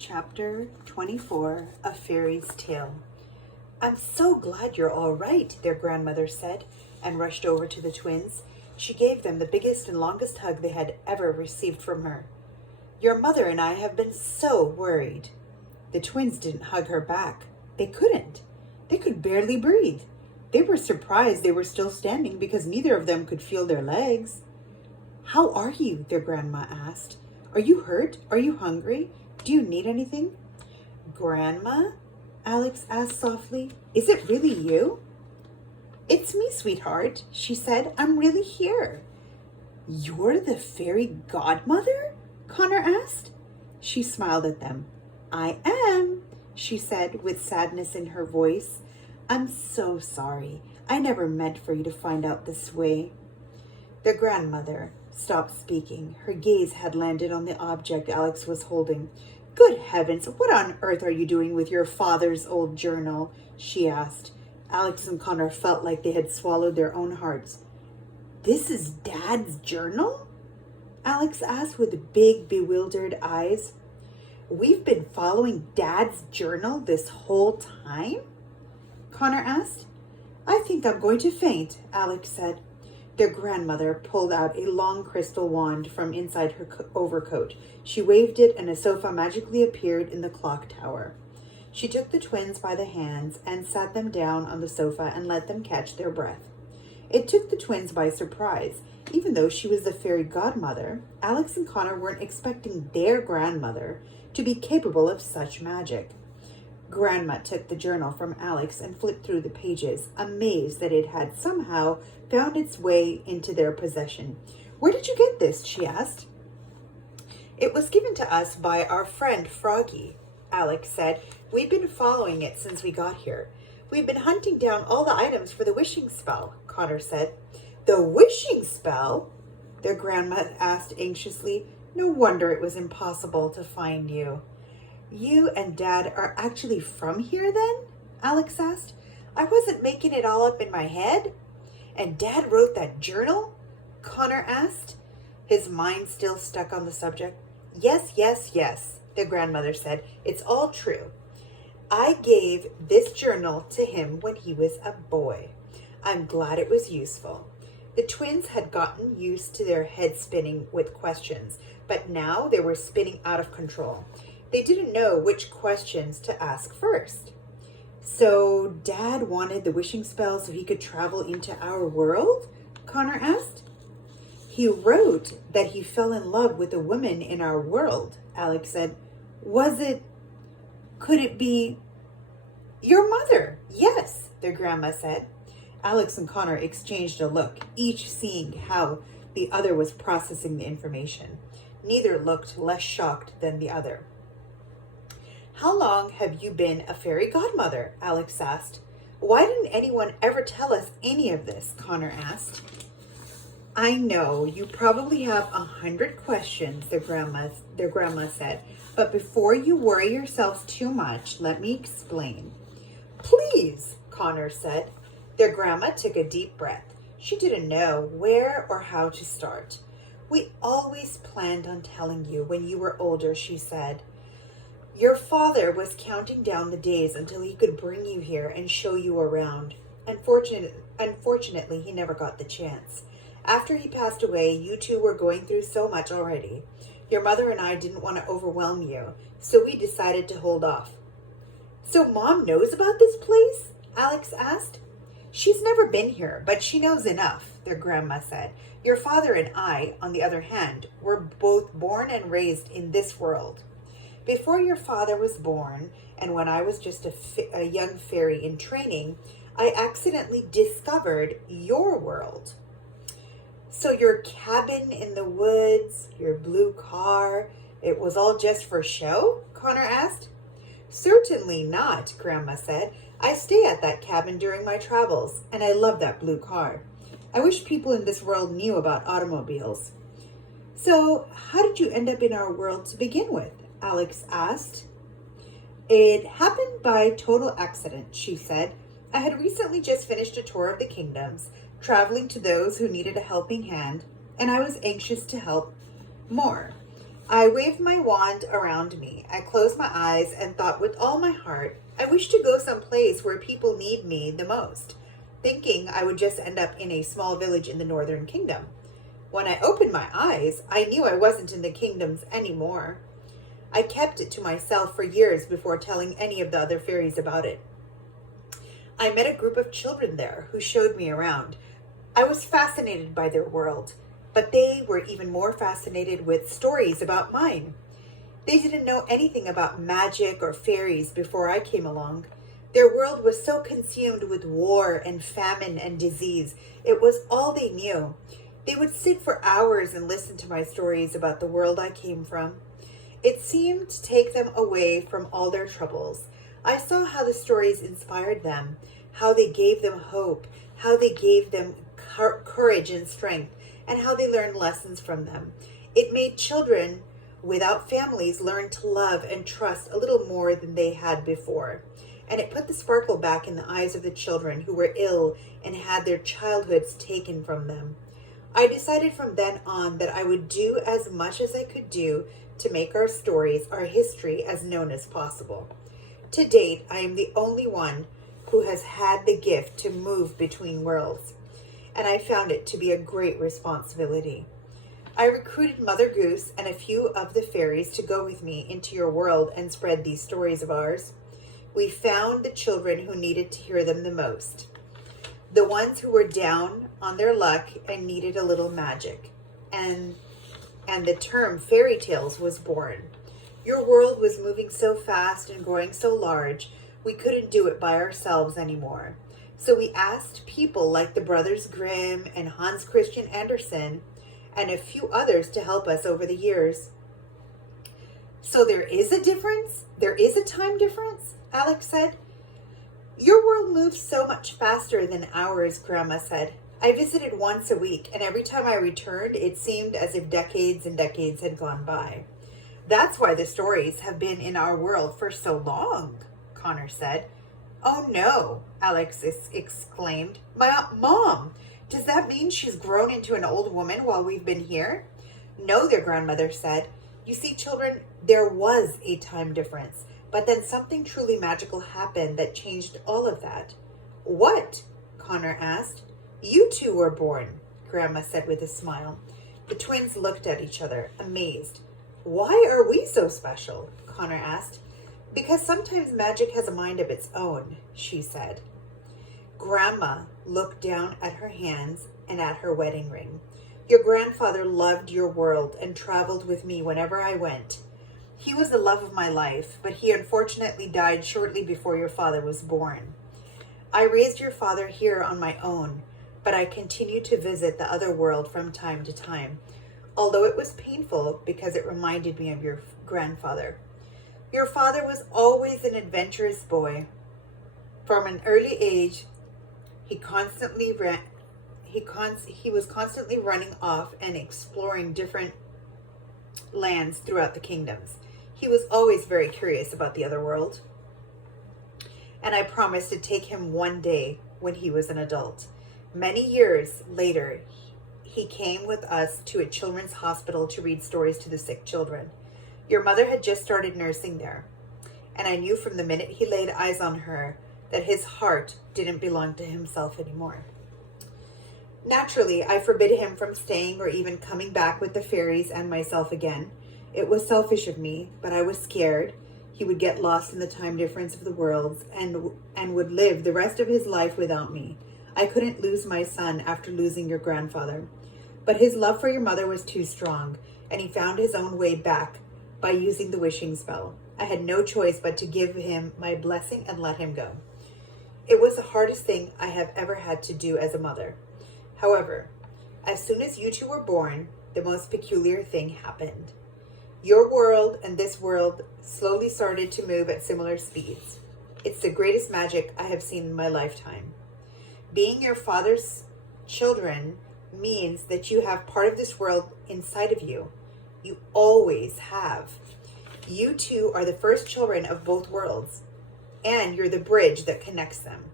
Chapter 24, A Fairy's Tale. "I'm so glad you're all right," their grandmother said, and rushed over to the twins. She gave them the biggest and longest hug they had ever received from her. "Your mother and I have been so worried." The twins didn't hug her back. They couldn't. They could barely breathe. They were surprised they were still standing because neither of them could feel their legs. "How are you?" their grandma asked. "Are you hurt? Are you hungry? Do you need anything?" "Grandma?" Alex asked softly. "Is it really you?" "It's me, sweetheart," she said. "I'm really here." "You're the fairy godmother?" Connor asked. She smiled at them. "I am," she said with sadness in her voice. "I'm so sorry. I never meant for you to find out this way." Their grandmother stopped speaking. Her gaze had landed on the object Alex was holding. "Good heavens, what on earth are you doing with your father's old journal?" she asked. Alex and Connor felt like they had swallowed their own hearts. "This is Dad's journal?" Alex asked with big, bewildered eyes. "We've been following Dad's journal this whole time?" Connor asked. "I think I'm going to faint," Alex said. Their grandmother pulled out a long crystal wand from inside her overcoat. She waved it and a sofa magically appeared in the clock tower. She took the twins by the hands and sat them down on the sofa and let them catch their breath. It took the twins by surprise. Even though she was the fairy godmother, Alex and Connor weren't expecting their grandmother to be capable of such magic. Grandma took the journal from Alex and flipped through the pages, amazed that it had somehow found its way into their possession. "Where did you get this?" she asked. "It was given to us by our friend Froggy," Alex said. "We've been following it since we got here. We've been hunting down all the items for the wishing spell," Connor said. "The wishing spell?" their grandma asked anxiously. "No wonder it was impossible to find you." "You and Dad are actually from here then?" Alex asked. "I wasn't making it all up in my head." "And Dad wrote that journal?" Connor asked, his mind still stuck on the subject. Yes, their grandmother said. "It's all true. I gave this journal to him when he was a boy. I'm glad it was useful." The twins had gotten used to their heads spinning with questions, but now they were spinning out of control. They didn't know which questions to ask first. "So Dad wanted the wishing spell so he could travel into our world?" Connor asked. "He wrote that he fell in love with a woman in our world," Alex said. Could it be your mother?" "Yes," their grandma said. Alex and Connor exchanged a look, each seeing how the other was processing the information. Neither looked less shocked than the other. "How long have you been a fairy godmother?" Alex asked. "Why didn't anyone ever tell us any of this?" Connor asked. "I know you probably have 100 questions," their grandma said, "but before you worry yourselves too much, let me explain." "Please," Connor said. Their grandma took a deep breath. She didn't know where or how to start. "We always planned on telling you when you were older," she said. "Your father was counting down the days until he could bring you here and show you around. Unfortunately, he never got the chance. After he passed away, you two were going through so much already. Your mother and I didn't want to overwhelm you, so we decided to hold off." "So Mom knows about this place?" Alex asked. "She's never been here, but she knows enough," their grandma said. "Your father and I, on the other hand, were both born and raised in this world. Before your father was born, and when I was just a young fairy in training, I accidentally discovered your world." "So your cabin in the woods, your blue car, it was all just for show?" Connor asked. "Certainly not," Grandma said. "I stay at that cabin during my travels, and I love that blue car. I wish people in this world knew about automobiles." "So how did you end up in our world to begin with?" Alex asked. "It happened by total accident," she said. "I had recently just finished a tour of the kingdoms, traveling to those who needed a helping hand, and I was anxious to help more. I waved my wand around me. I closed my eyes and thought with all my heart, I wish to go someplace where people need me the most, thinking I would just end up in a small village in the Northern Kingdom. When I opened my eyes, I knew I wasn't in the kingdoms anymore. I kept it to myself for years before telling any of the other fairies about it. I met a group of children there who showed me around. I was fascinated by their world, but they were even more fascinated with stories about mine. They didn't know anything about magic or fairies before I came along. Their world was so consumed with war and famine and disease. It was all they knew. They would sit for hours and listen to my stories about the world I came from. It seemed to take them away from all their troubles. I saw how the stories inspired them, how they gave them hope, how they gave them courage and strength, and how they learned lessons from them. It made children without families learn to love and trust a little more than they had before. And it put the sparkle back in the eyes of the children who were ill and had their childhoods taken from them. I decided from then on that I would do as much as I could do to make our stories, our history, as known as possible. To date, I am the only one who has had the gift to move between worlds, and I found it to be a great responsibility. I recruited Mother Goose and a few of the fairies to go with me into your world and spread these stories of ours. We found the children who needed to hear them the most, the ones who were down on their luck and needed a little magic, and the term fairy tales was born. Your world was moving so fast and growing so large, we couldn't do it by ourselves anymore. So we asked people like the Brothers Grimm and Hans Christian Andersen and a few others to help us over the years. So there is a difference? There is a time difference? Alex said. Your world moves so much faster than ours, Grandma said. I visited once a week, and every time I returned, it seemed as if decades and decades had gone by. That's why the stories have been in our world for so long, Connor said. Oh no, Alex exclaimed. My mom, does that mean she's grown into an old woman while we've been here? No, their grandmother said. You see, children, there was a time difference, but then something truly magical happened that changed all of that. What? Connor asked. You two were born, Grandma said with a smile. The twins looked at each other, amazed. Why are we so special? Connor asked. Because sometimes magic has a mind of its own, she said. Grandma looked down at her hands and at her wedding ring. Your grandfather loved your world and traveled with me whenever I went. He was the love of my life, but he unfortunately died shortly before your father was born. I raised your father here on my own, but I continued to visit the other world from time to time, although it was painful because it reminded me of your grandfather. Your father was always an adventurous boy. From an early age, he was constantly running off and exploring different lands throughout the kingdoms. He was always very curious about the other world. And I promised to take him one day when he was an adult. Many years later, he came with us to a children's hospital to read stories to the sick children. Your mother had just started nursing there, and I knew from the minute he laid eyes on her that his heart didn't belong to himself anymore. Naturally, I forbid him from staying or even coming back with the fairies and myself again. It was selfish of me, but I was scared he would get lost in the time difference of the worlds and would live the rest of his life without me. I couldn't lose my son after losing your grandfather. But his love for your mother was too strong, and he found his own way back by using the wishing spell. I had no choice but to give him my blessing and let him go. It was the hardest thing I have ever had to do as a mother. However, as soon as you two were born, the most peculiar thing happened. Your world and this world slowly started to move at similar speeds. It's the greatest magic I have seen in my lifetime. Being your father's children means that you have part of this world inside of you. You always have. You two are the first children of both worlds, and you're the bridge that connects them.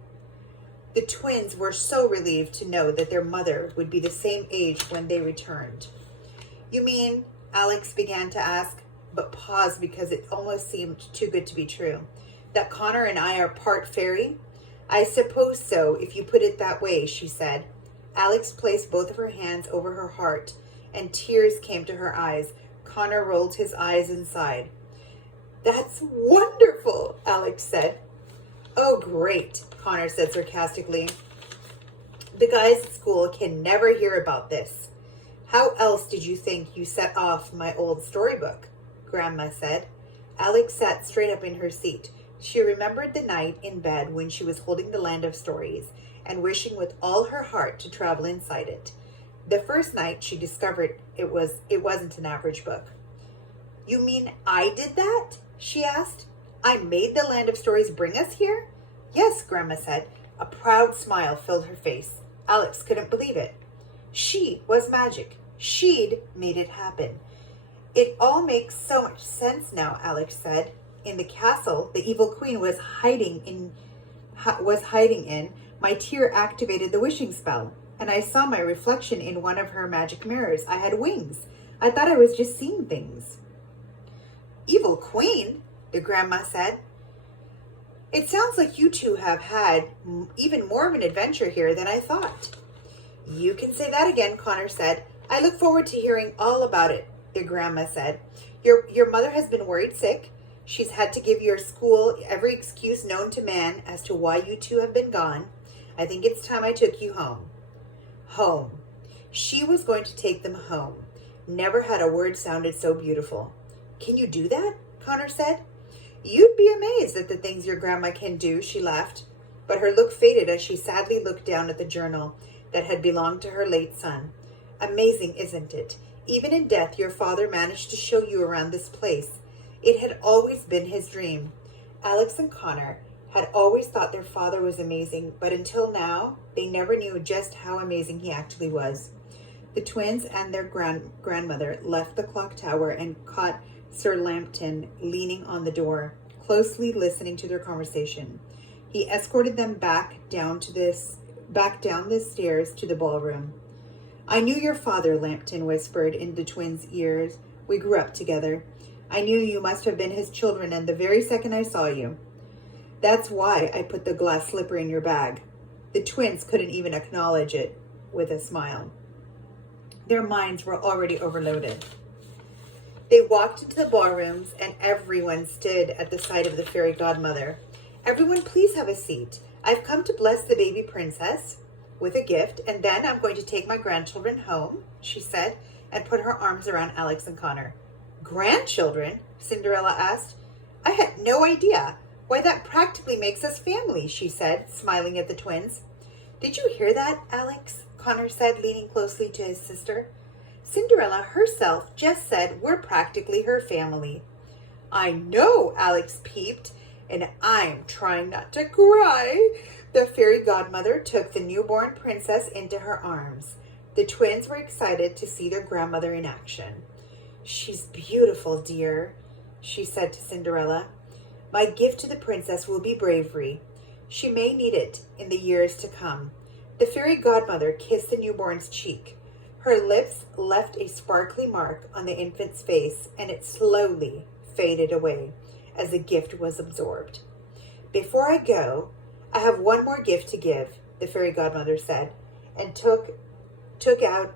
The twins were so relieved to know that their mother would be the same age when they returned. You mean Alex began to ask, but paused because it almost seemed too good to be true. That Connor and I are part fairy? I suppose so, if you put it that way, she said. Alex placed both of her hands over her heart, and tears came to her eyes. Connor rolled his eyes and sighed. That's wonderful, Alex said. Oh, great, Connor said sarcastically. The guys at school can never hear about this. How else did you think you set off my old storybook? Grandma said. Alex sat straight up in her seat. She remembered the night in bed when she was holding the Land of Stories and wishing with all her heart to travel inside it. The first night she discovered it wasn't an average book. You mean I did that? She asked. I made the Land of Stories bring us here? Yes, Grandma said. A proud smile filled her face. Alex couldn't believe it. She was magic. She'd made it happen. It all makes so much sense now, Alex said. In the castle the evil queen was hiding in, my tear activated the wishing spell, and I saw my reflection in one of her magic mirrors. I had wings. I thought I was just seeing things. Evil queen? The grandma said. It sounds like you two have had even more of an adventure here than I thought. You can say that again, Connor said. I look forward to hearing all about it, the grandma said. Your mother has been worried sick. She's had to give your school every excuse known to man as to why you two have been gone. I think it's time I took you home. Home. She was going to take them home. Never had a word sounded so beautiful. Can you do that? Connor said. You'd be amazed at the things your grandma can do, she laughed. But her look faded as she sadly looked down at the journal that had belonged to her late son. Amazing, isn't it? Even in death, your father managed to show you around this place. It had always been his dream. Alex and Connor had always thought their father was amazing, but until now, they never knew just how amazing he actually was. The twins and their grandmother left the clock tower and caught Sir Lambton leaning on the door, closely listening to their conversation. He escorted them back down the stairs to the ballroom. I knew your father, Lambton whispered in the twins' ears. We grew up together. I knew you must have been his children, and the very second I saw you. That's why I put the glass slipper in your bag. The twins couldn't even acknowledge it with a smile. Their minds were already overloaded. They walked into the ballrooms, and everyone stood at the sight of the fairy godmother. Everyone, please have a seat. I've come to bless the baby princess with a gift, and then I'm going to take my grandchildren home, she said, and put her arms around Alex and Connor. Grandchildren? Cinderella asked. I had no idea. Why, that practically makes us family, she said, smiling at the twins. Did you hear that, Alex? Connor said, leaning closely to his sister. Cinderella herself just said we're practically her family. I know, Alex peeped, and I'm trying not to cry. The fairy godmother took the newborn princess into her arms. The twins were excited to see their grandmother in action. She's beautiful, dear, she said to Cinderella. My gift to the princess will be bravery. She may need it in the years to come. The fairy godmother kissed the newborn's cheek. Her lips left a sparkly mark on the infant's face, and it slowly faded away as the gift was absorbed. Before I go, I have one more gift to give, the fairy godmother said, and took out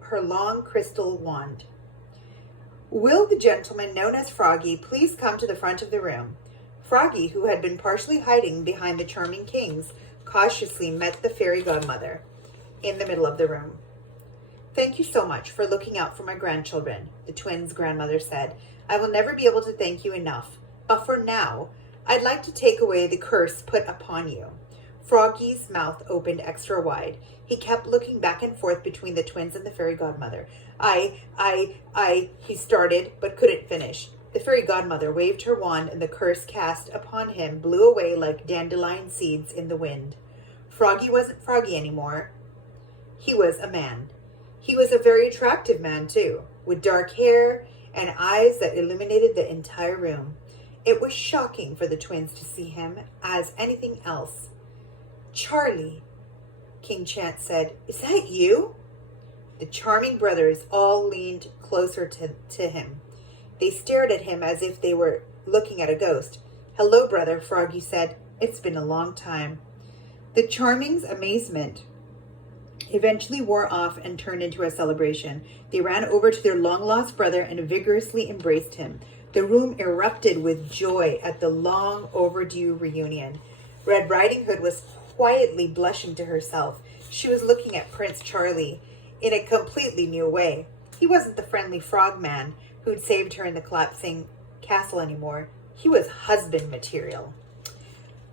her long crystal wand. Will the gentleman known as Froggy please come to the front of the room? Froggy, who had been partially hiding behind the charming kings, cautiously met the fairy godmother in the middle of the room. Thank you so much for looking out for my grandchildren, the twins' grandmother said. I will never be able to thank you enough, but for now, I'd like to take away the curse put upon you. Froggy's mouth opened extra wide. He kept looking back and forth between the twins and the fairy godmother. He started, but couldn't finish. The fairy godmother waved her wand, and the curse cast upon him blew away like dandelion seeds in the wind. Froggy wasn't Froggy anymore. He was a man. He was a very attractive man, too, with dark hair and eyes that illuminated the entire room. It was shocking for the twins to see him as anything else. Charlie, King Chance said, is that you? The charming brothers all leaned closer to him. They stared at him as if they were looking at a ghost. "Hello, brother," Froggy said. "It's been a long time." The charming's amazement eventually wore off and turned into a celebration. They ran over to their long-lost brother and vigorously embraced him. The room erupted with joy at the long-overdue reunion. Red Riding Hood was quietly blushing to herself. She was looking at Prince Charlie in a completely new way. He wasn't the friendly frogman who'd saved her in the collapsing castle anymore. He was husband material.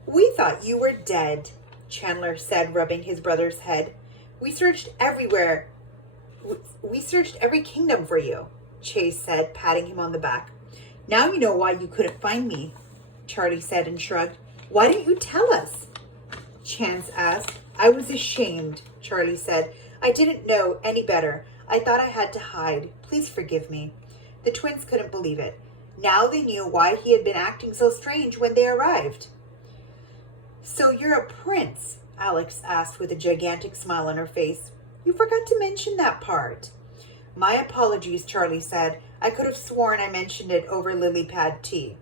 "We thought you were dead," Chandler said, rubbing his brother's head. We searched everywhere. We searched every kingdom for you," Chase said, patting him on the back. "Now you know why you couldn't find me," Charlie said and shrugged. "Why didn't you tell us?" Chance asked. "I was ashamed," Charlie said. "I didn't know any better. I thought I had to hide. Please forgive me." The twins couldn't believe it. Now they knew why he had been acting so strange when they arrived. "So you're a prince?" Alex asked with a gigantic smile on her face. "You forgot to mention that part." "My apologies," Charlie said. "I could have sworn I mentioned it over lily pad tea."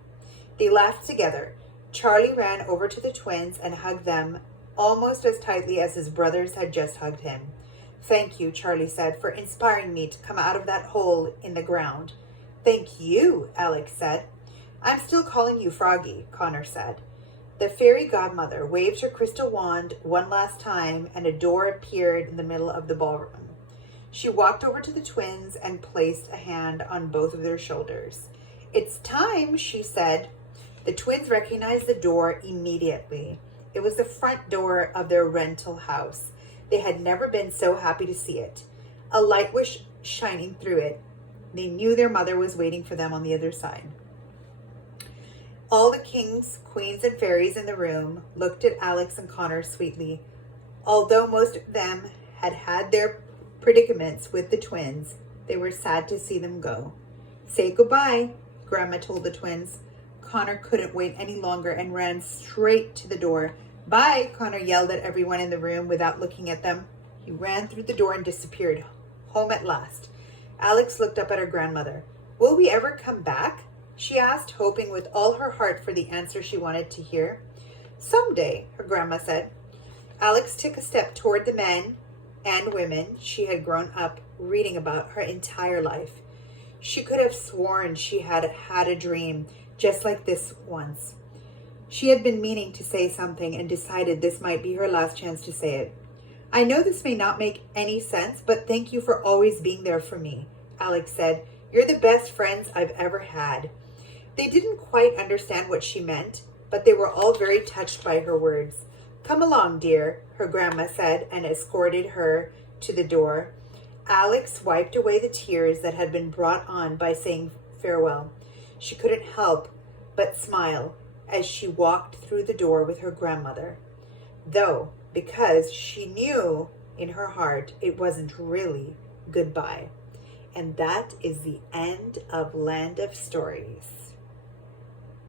They laughed together. Charlie ran over to the twins and hugged them almost as tightly as his brothers had just hugged him. "Thank you," Charlie said, "for inspiring me to come out of that hole in the ground." "Thank you," Alex said. "I'm still calling you Froggy," Connor said. The fairy godmother waved her crystal wand one last time, and a door appeared in the middle of the ballroom. She walked over to the twins and placed a hand on both of their shoulders. "It's time," she said. The twins recognized the door immediately. It was the front door of their rental house. They had never been so happy to see it. A light was shining through it. They knew their mother was waiting for them on the other side. All the kings, queens, and fairies in the room looked at Alex and Connor sweetly. Although most of them had had their predicaments with the twins, they were sad to see them go. "Say goodbye," Grandma told the twins. Connor couldn't wait any longer and ran straight to the door. "Bye," Connor yelled at everyone in the room without looking at them. He ran through the door and disappeared. Home at last. Alex looked up at her grandmother. "Will we ever come back?" she asked, hoping with all her heart for the answer she wanted to hear. "Someday," her grandma said. Alex took a step toward the men and women she had grown up reading about her entire life. She could have sworn she had had a dream just like this once. She had been meaning to say something and decided this might be her last chance to say it. "I know this may not make any sense, but thank you for always being there for me," Alex said. "You're the best friends I've ever had." They didn't quite understand what she meant, but they were all very touched by her words. "Come along, dear," her grandma said and escorted her to the door. Alex wiped away the tears that had been brought on by saying farewell. She couldn't help but smile as she walked through the door with her grandmother, though because she knew in her heart it wasn't really goodbye. And that is the end of Land of Stories.